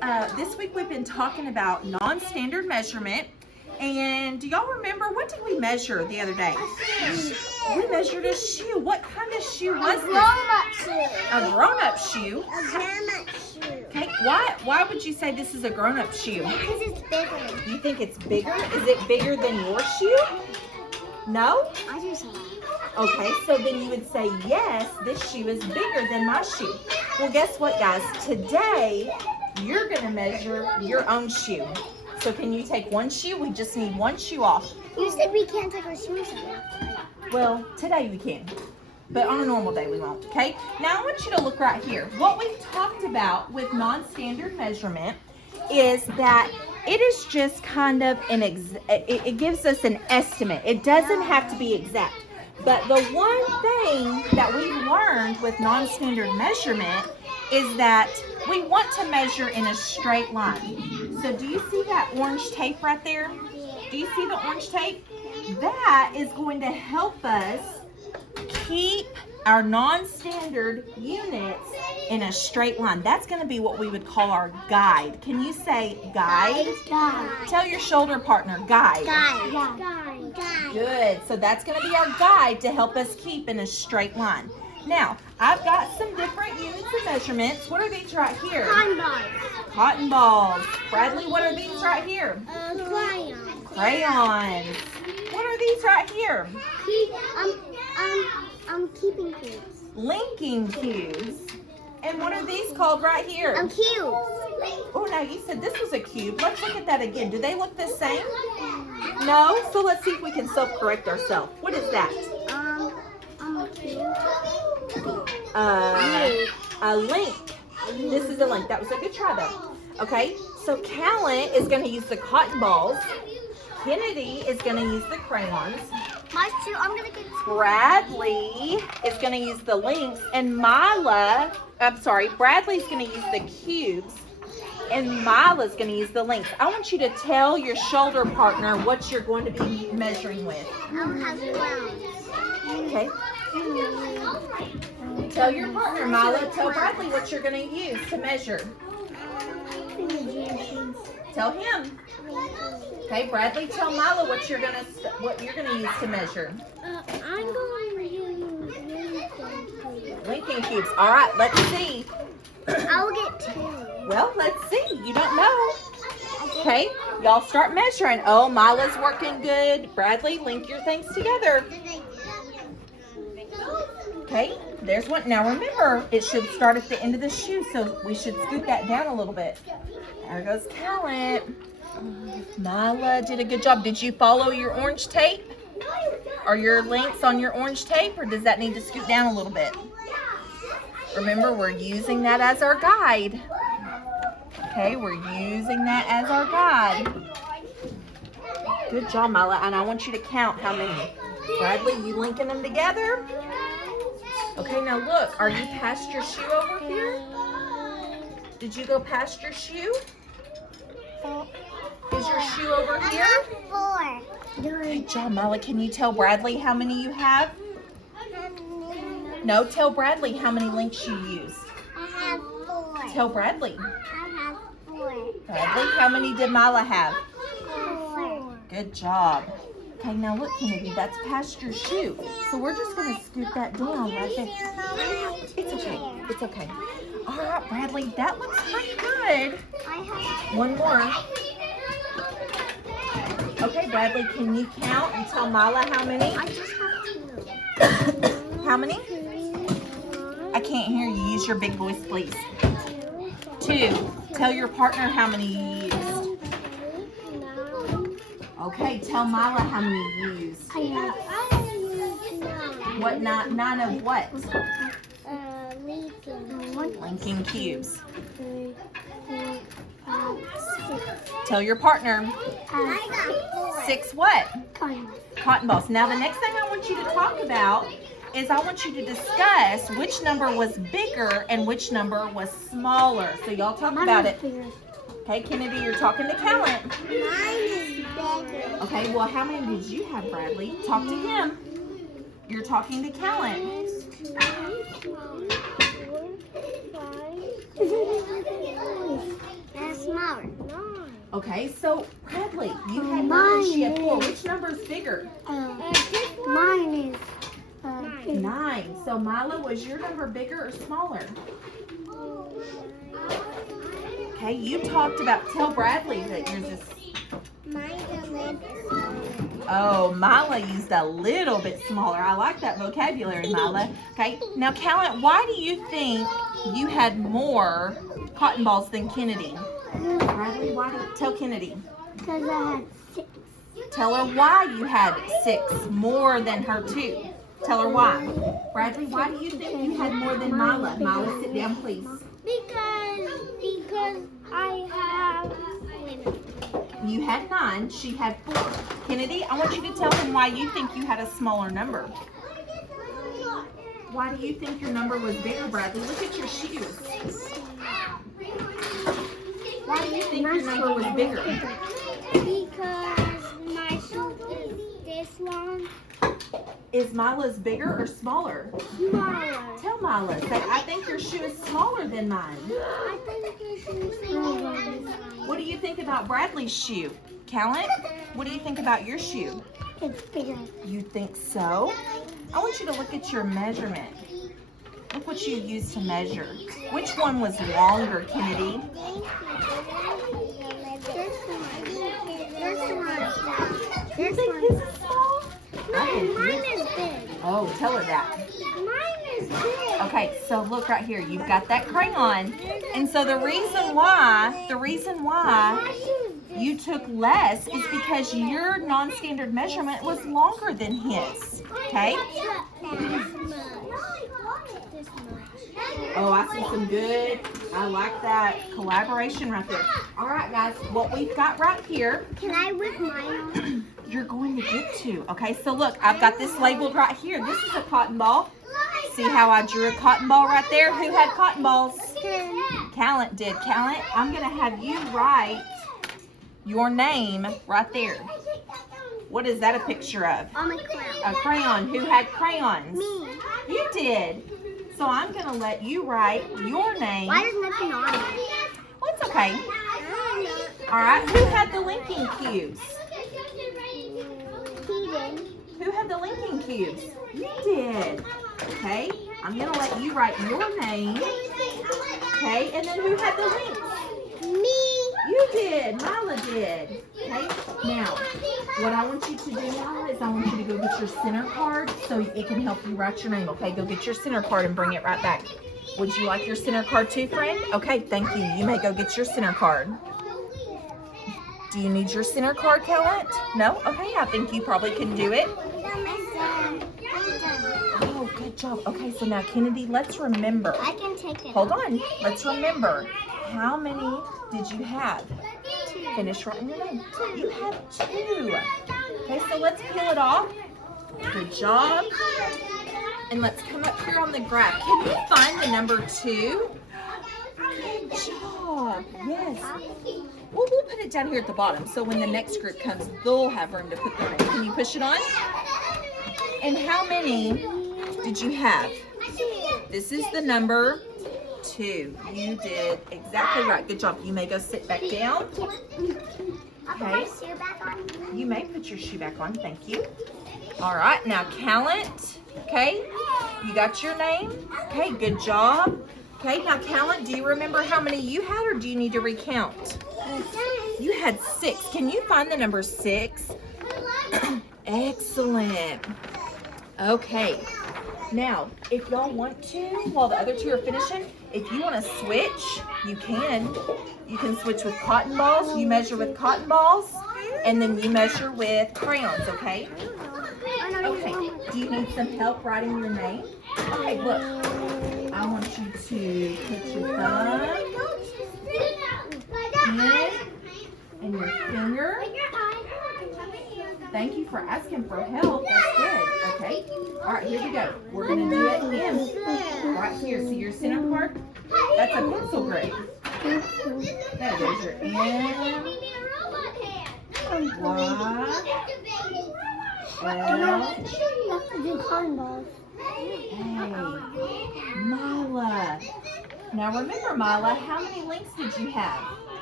this week we've been talking about non-standard measurement. And do y'all remember, what did we measure the other day? We measured a shoe. What kind of shoe was this? A grown-up shoe. A grown-up shoe. Okay, why would you say this is a grown-up shoe? Because it's bigger. You think it's bigger? Is it bigger than your shoe? No? I do so. Okay, so then you would say, yes, this shoe is bigger than my shoe. Well, guess what, guys? Today, you're going to measure your own shoe. So can you take one shoe? We just need one shoe off. You said we can't take our shoes off. Well, today we can. But on a normal day we won't, okay? Now I want you to look right here. What we've talked about with non-standard measurement is that it is just kind of it gives us an estimate. It doesn't have to be exact. But the one thing that we've learned with non-standard measurement is that we want to measure in a straight line. So do you see that orange tape right there? Do you see the orange tape? That is going to help us keep our non-standard units in a straight line. That's going to be what we would call our guide. Can you say guide? Guide. Tell your shoulder partner, guide. Guide. Guide. Guide. Good. So that's going to be our guide to help us keep in a straight line. Now, I've got some different units of measurements. What are these right here? Cotton balls. Cotton balls. Bradley, what are these right here? Crayons. Crayons. What are these right here? Keeping cubes. Linking cubes. And what are these called right here? Cubes. Oh, now you said this was a cube. Let's look at that again. Do they look the same? No? So let's see if we can self-correct ourselves. What is that? A cube. A link. This is a link. That was a good try though. Okay, so Callan is going to use the cotton balls. Kennedy is going to use the crayons. I'm going to get Bradley is going to use the links. And Bradley's going to use the cubes. And Mila's going to use the links. I want you to tell your shoulder partner what you're going to be measuring with. Okay. Tell your partner, Mila. Tell Bradley what you're going to use to measure. Tell him. Okay, Bradley, tell Mila what you're going to use to measure. I'm going to use Linking cubes. All right, let's see. I'll get 2. Well, let's see. You don't know. Okay, y'all start measuring. Oh, Mila's working good. Bradley, link your things together. Okay, there's one. Now remember, it should start at the end of the shoe, so we should scoot that down a little bit. There goes Callan. Mila did a good job. Did you follow your orange tape? Are your links on your orange tape, or does that need to scoot down a little bit? Remember, we're using that as our guide. Okay, we're using that as our guide. Good job, Mila. And I want you to count how many. Bradley, you linking them together? Okay, now look. Are you past your shoe over here? Did you go past your shoe? Is your shoe over here? I have 4. Good job, Mila. Can you tell Bradley how many you have? No, tell Bradley how many links you used. I have 4. Tell Bradley. I have 4. Bradley, how many did Mila have? 4. Good job. Okay, now look, Kennedy, that's past your shoe. So we're just going to scoot that down right there. It's okay. It's okay. All right, Bradley, that looks pretty good. I have One more. Okay, Bradley, can you count and tell Mila how many? I just have 2. How many? I can't hear you. Use your big voice, please. 2. Tell your partner how many you used. Okay, tell Mila how many you used. I have 9. What, 9 of what? Linking cubes. 3, 4, 5, 6. Tell your partner. I got 4. 6 what? Cotton. Cotton balls. Now the next thing I want you to talk about is I want you to discuss which number was bigger and which number was smaller. So y'all talk about it. Okay, Kennedy, you're talking to Callan. Mine is bigger. Okay, well, how many did you have, Bradley? Talk to him. You're talking to Callan. That's smaller. 9. Okay, so Bradley, you had 9, Mine she had 4. is- Which number is bigger? Mine is 9. So Mila, was your number bigger or smaller? Okay, you talked about, tell Bradley that yours is, Mine's a little bit smaller. oh, Mila used a little bit smaller. I like that vocabulary, Mila. Okay, now Callan, why do you think you had more cotton balls than Kennedy? Bradley, why tell Kennedy. Because I had 6. Tell her why you had 6 more than her 2. Tell her why. Bradley, why do you think you had more than Mila? Mila, sit down, please. Because I have. You had 9. She had 4. Kennedy, I want you to tell him why you think you had a smaller number. Why do you think your number was bigger, Bradley? Look at your shoes. Why do you think your number was bigger? Because my shoe is this long. Is Mila's bigger or smaller? Smaller. Tell Mila. Say, I think your shoe is smaller than mine. I think your shoe is smaller. What do you think about Bradley's shoe? Callan, what do you think about your shoe? It's bigger. You think so? I want you to look at your measurement. Look what you used to measure. Which one was longer, Kennedy? You think his is small? Mine is big. Oh, tell her that. Mine is big. Okay, so look right here. You've got that crayon. And so the reason why you took less is because your non-standard measurement was longer than his. Okay? Oh, I see some good. I like that collaboration right there. All right, guys, what we've got right here, Can I whip mine on? you're going to get to. Okay, so look, I've got this labeled right here. This is a cotton ball. See how I drew a cotton ball right there? Who had cotton balls? Callan did. Callan, I'm going to have you write your name right there. What is that a picture of? I'm a clown. A crayon. Who had crayons? Me. You did. So I'm going to let you write your name. Why does nothing on it? Well, it's okay. All right. Who had the linking cubes? Who had the linking cubes? You did. Okay. I'm going to let you write your name. Okay. And then who had the links? Me. You did. Mila did. Okay. Now, what I want you to do now is I want you to go get your center card so it can help you write your name. Okay. Go get your center card and bring it right back. Would you like your center card too, friend? Okay. Thank you. You may go get your center card. Do you need your center card, Callan? No? Okay. I think you probably can do it. Oh, good job. Okay. So now, Kennedy, let's remember. I can take it. Hold on. Let's remember. How many did you have? Finish writing your name. You have 2. Okay, so let's peel it off. Good job. And let's come up here on the graph. Can you find the number 2? Good job. Yes. Well, we'll put it down here at the bottom so when the next group comes, they'll have room to put their name. Can you push it on? And how many did you have? This is the number 2. You did exactly right. Good job. You may go sit back down. Okay. You may put your shoe back on. Thank you. All right. Now, Callan. Okay. You got your name. Okay. Good job. Okay. Now, Callan, do you remember how many you had or do you need to recount? You had 6. Can you find the number 6? Excellent. Okay. Now, if y'all want to, while the other 2 are finishing, if you want to switch, you can. You can switch with cotton balls. You measure with cotton balls, and then you measure with crayons, okay? Okay. Do you need some help writing your name? Okay, look. I want you to put your thumb in and your finger. Thank you for asking for help. That's good. Okay. All right, here we go. We're going to do it in. Right here. See your center card? That's a pencil grade. Okay, there's your N. Y. L. Hey. Mila. Now remember, Mila, how many links did you have?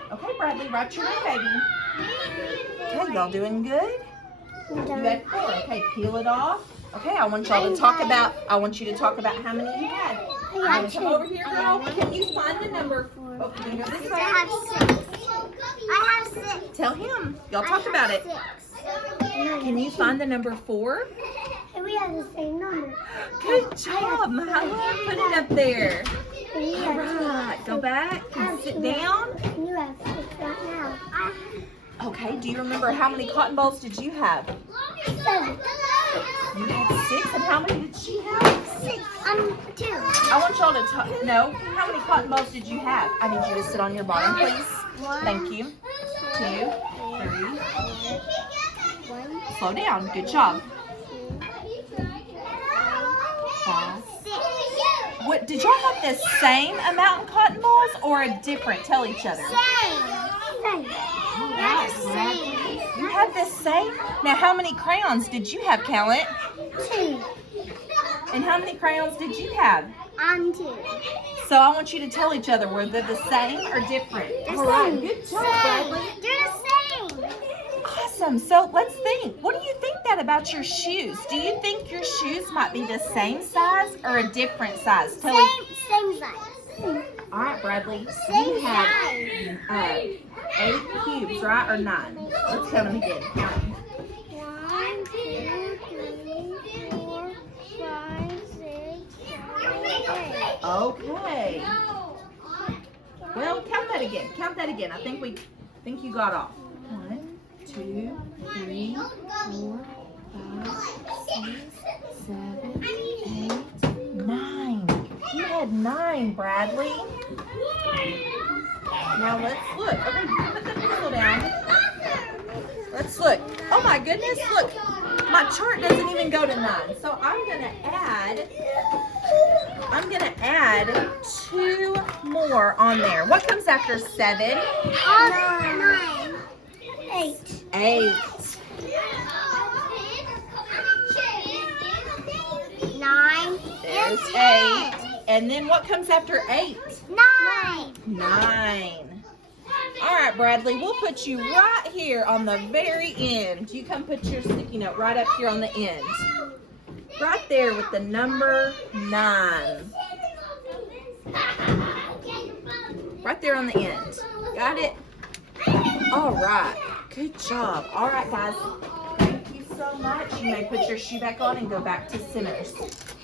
Okay, Bradley, write your name, baby. Okay, y'all doing good? You had 4. Okay, peel it off. Okay, I want y'all to talk about. I want you to talk about how many you had. Come over here, girl. Can you find the number? Oh, can you go this way? I have 6. Tell him. Y'all talk about it. 6. Can you find the number 4? And we have the same number. Good job, Milo. Put it up there. And you All have right, go back and sit down. 6. And you have 6 right now. Okay, do you remember how many cotton balls did you have? 7. You had 6, and how many did she have? 6. 2. I want y'all to know how many cotton balls did you have? I need you to sit on your bottom, please. Thank you. 2, 3. 1. Slow down. Good job. 5. 6. What did y'all have the same amount of cotton balls or a different? Tell each other. Same. You had the same. Now, how many crayons did you have, Callan? 2. And how many crayons did you have? 2. So I want you to tell each other, were they the same or different? All right, good job, Bradley. They're the same. Awesome. So let's think. What do you think that about your shoes? Do you think your shoes might be the same size or a different size? Tell me. Same size. All right, Bradley. Same You had size. 8 cubes, right, or 9? Let's count them again. Count them. 1, 2, 3, 4, 5, 6, 7, 8. Okay. Well, count that again. Count that again. I think you got off. 1, 2, 3, 4, 5, 6, 7, 8, 9. You had 9, Bradley. Now let's look. Okay, put the pencil down. Let's look. Oh my goodness, look. My chart doesn't even go to 9. So I'm gonna add 2 more on there. What comes after 7? 9. 8. 8. 9. There's 8. And then what comes after 8? 9. 9. All right, Bradley, we'll put you right here on the very end. You come put your sticky note right up here on the end. Right there with the number 9. Right there on the end. Got it? All right. Good job. All right, guys. Thank you so much. You may put your shoe back on and go back to centers.